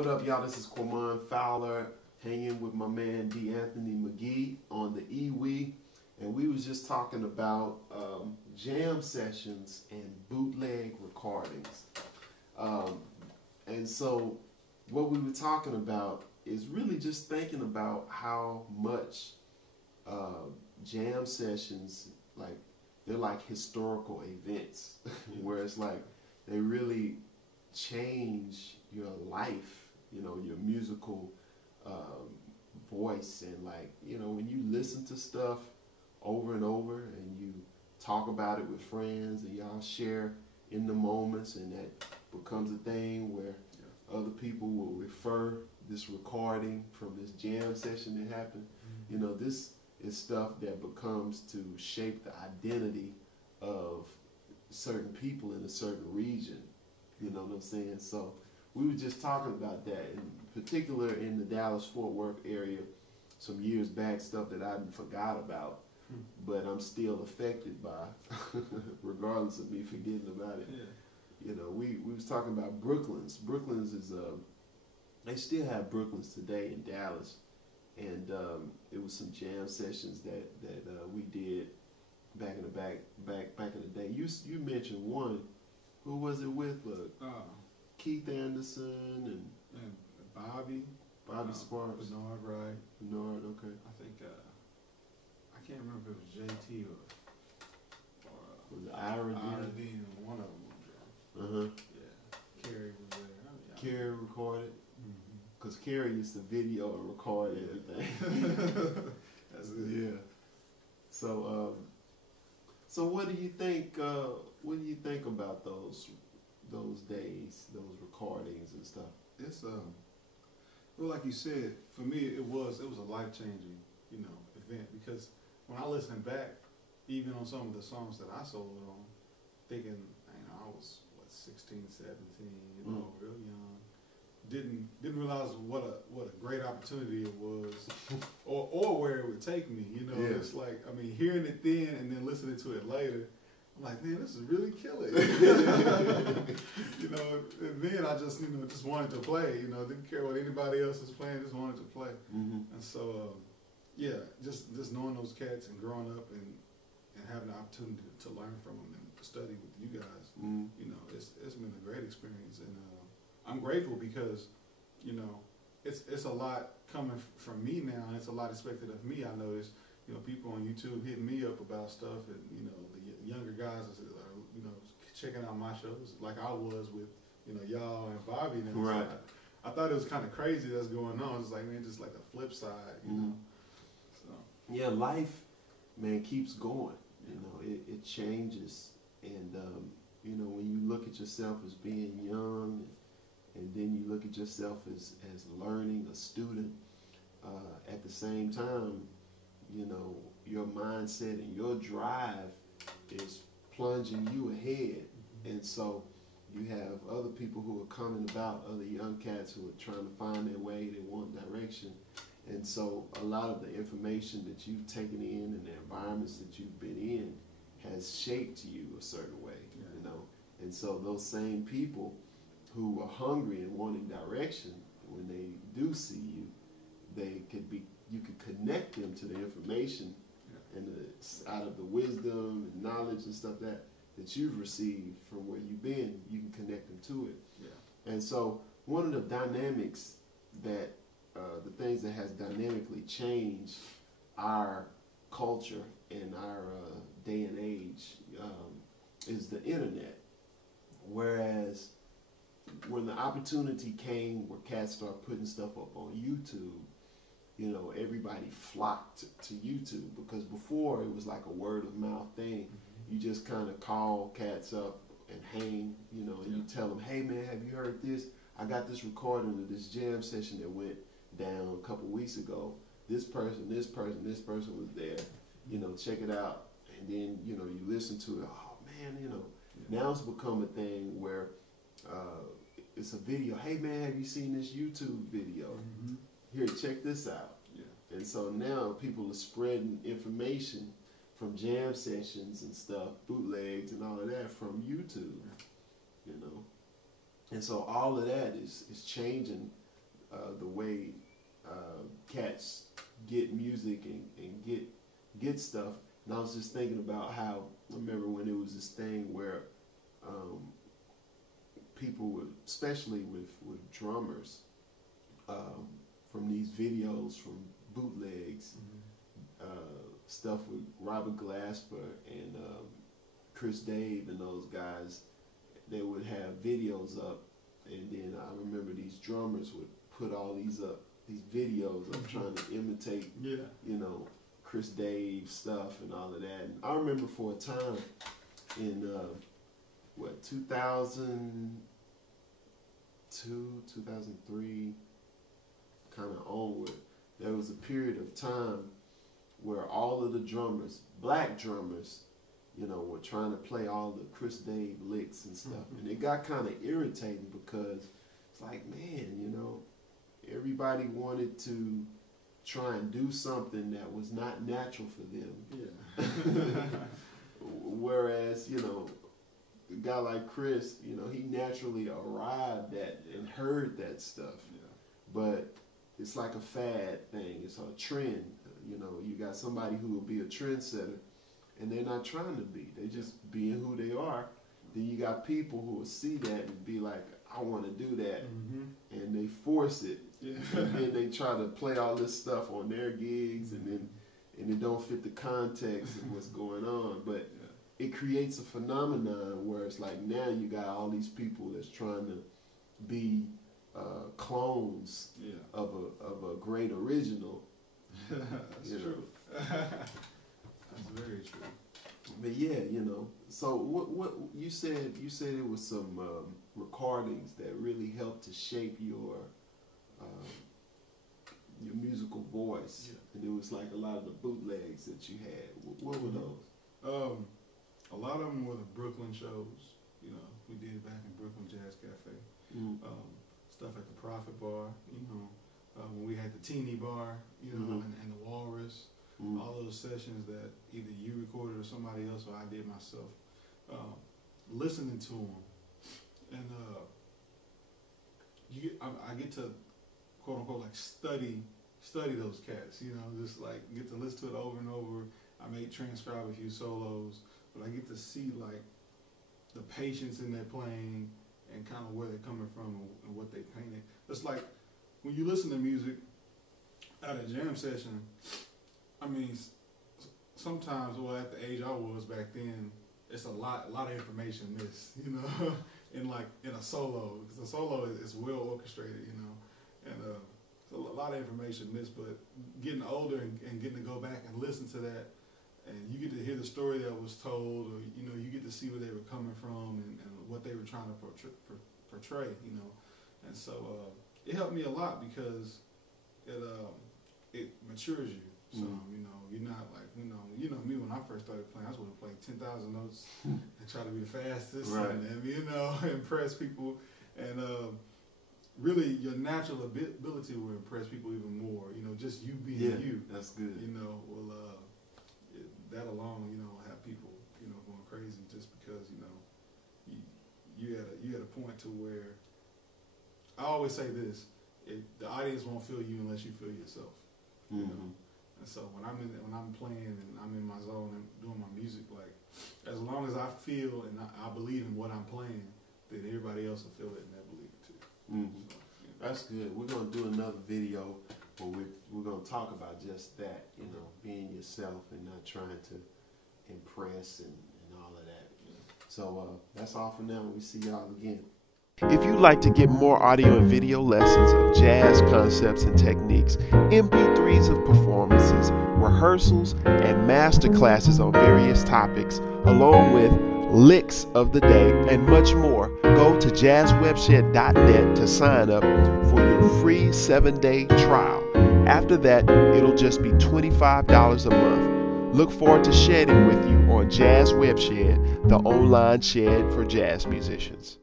What up, y'all? This is Quamon Fowler hanging with my man D. Anthony McGee on the EWE, and we was just talking about jam sessions and bootleg recordings. And so what we were talking about is really just thinking about how much jam sessions, like, they're like historical events where it's like they really change your life, you know, your musical voice. And like, you know, when you listen to stuff over and over and you talk about it with friends and y'all share in the moments, and that becomes a thing where other people will refer this recording from this jam session that happened. You know, this is stuff that becomes to shape the identity of certain people in a certain region. You know what I'm saying? So we were just talking about that, in particular in the Dallas-Fort Worth area some years back, stuff that I forgot about, but I'm still affected by, regardless of me forgetting about it. You know, we was talking about Brooklands. Brooklands is, they still have Brooklands today in Dallas, and it was some jam sessions that we did back in the day. You mentioned one. Who was it with? Keith Anderson and Bobby Sparks. Bernard, right? Bernard, okay. I think I can't remember if it was JT or was it Ira Dean, one of them. Yeah, Kerry was there. Kerry recorded. Because Kerry used to video and record everything. That's it. Yeah. So, so what do you think? What do you think about those days, those recordings and stuff? It's well, like you said, for me it was a life-changing, you know, event, because when I listen back, even on some of the songs that I soloed on, thinking, you know, I was 16, 17, you know, real young. Didn't realize what a great opportunity it was, or where it would take me. You know, it's like, I mean, hearing it then and then listening to it later, I'm like, man, this is really killing. You know, and then I just, you know, just wanted to play. You know, didn't care what anybody else was playing, just wanted to play. And so, yeah, just knowing those cats and growing up and having the opportunity to learn from them and study with you guys, you know, it's been a great experience. And I'm grateful because, you know, it's a lot coming from me now, and it's a lot expected of me. I notice, you know, people on YouTube hitting me up about stuff, and, you know, the younger guys are, you know, checking out my shows like I was with, you know, y'all and Bobby. And right. So I thought it was kind of crazy that's going on. It's like, man, just like the flip side, you know. So yeah, life, man, keeps going. You know, it changes, and you know, when you look at yourself as being young, and then you look at yourself as learning, a student, at the same time, you know, your mindset and your drive is plunging you ahead. And so you have other people who are coming about, other young cats who are trying to find their way, they want direction. And so a lot of the information that you've taken in and the environments that you've been in has shaped you a certain way, you know. And so those same people who are hungry and wanting direction, when they do see you, you could connect them to the information and out of the wisdom and knowledge and stuff that you've received from where you've been, you can connect them to it. And so one of the dynamics that, the things that has dynamically changed our culture and our day and age is the internet. Whereas when the opportunity came where cats started putting stuff up on YouTube, you know, everybody flocked to YouTube, because before it was like a word of mouth thing. You just kind of call cats up and hang, you know, and you tell them, hey man, have you heard this? I got this recording of this jam session that went down a couple weeks ago. This person was there, you know, check it out. And then, you know, you listen to it, oh man, you know, now it's become a thing where it's a video. Hey man, have you seen this YouTube video? Here, check this out. And so now people are spreading information from jam sessions and stuff, bootlegs and all of that from YouTube, you know. And so all of that is changing the way cats get music and get stuff. And I was just thinking about how, I remember when it was this thing where people would, especially with drummers, from these videos, from bootlegs, stuff with Robert Glasper and Chris Dave and those guys, they would have videos up, and then I remember these drummers would put all these videos up trying to imitate, you know, Chris Dave stuff and all of that. And I remember for a time in 2002, 2003, kind of onward, there was a period of time where all of the drummers, black drummers, you know, were trying to play all the Chris Dave licks and stuff. And it got kind of irritating because it's like, man, you know, everybody wanted to try and do something that was not natural for them. Whereas, you know, a guy like Chris, you know, he naturally arrived at and heard that stuff. But it's like a fad thing. It's a trend. You know, you got somebody who will be a trendsetter, and they're not trying to be. They're just being who they are. Then you got people who will see that and be like, I want to do that. And they force it. And then they try to play all this stuff on their gigs, and it don't fit the context of what's going on. But it creates a phenomenon where it's like now you got all these people that's trying to be clones of a great original. That's true. That's very true. But yeah, you know. So what you said? You said it was some recordings that really helped to shape your musical voice, and it was like a lot of the bootlegs that you had. What were those? A lot of them were the Brooklyn shows. You know, we did back in Brooklyn Jazz Cafe. Stuff at the Prophet Bar. You know, when we had the Teeny Bar. You know, and the Walrus. All those sessions that either you recorded or somebody else or I did myself. Listening to them, and I get to quote unquote like study those cats. You know, just like get to listen to it over and over. I may transcribe a few solos, but I get to see like the patience in their playing and kind of where they're coming from and what they painted. It's like when you listen to music at a jam session. I mean, sometimes, well, at the age I was back then, it's a lot of information missed, you know, in a solo, because a solo is well orchestrated, you know, and a lot of information missed. But getting older and getting to go back and listen to that, and you get to hear the story that was told, or you know, you get to see where they were coming from and what they were trying to portray, you know, and so it helped me a lot because it matures you. So, you know, you're not like, you know me when I first started playing, I was going to play 10,000 notes and try to be the fastest and, you know, impress people. And really, your natural ability will impress people even more. You know, just you being you. That's good. You know, will that alone, you know, have people, you know, going crazy just because, you know, you at a point to where, I always say this, the audience won't feel you unless you feel yourself. You know? And so when I'm playing and I'm in my zone and doing my music, like as long as I feel and I believe in what I'm playing, then everybody else will feel it and they believe it too. So, yeah. That's good. We're gonna do another video where we're gonna talk about just that, you know, being yourself and not trying to impress and all of that. So that's all for now. We see y'all again. If you'd like to get more audio and video lessons of jazz concepts and techniques, MP3s of performances, rehearsals, and master classes on various topics, along with licks of the day and much more, go to jazzwebshed.net to sign up for your free 7-day trial. After that, it'll just be $25 a month. Look forward to shedding with you on Jazz Webshed, the online shed for jazz musicians.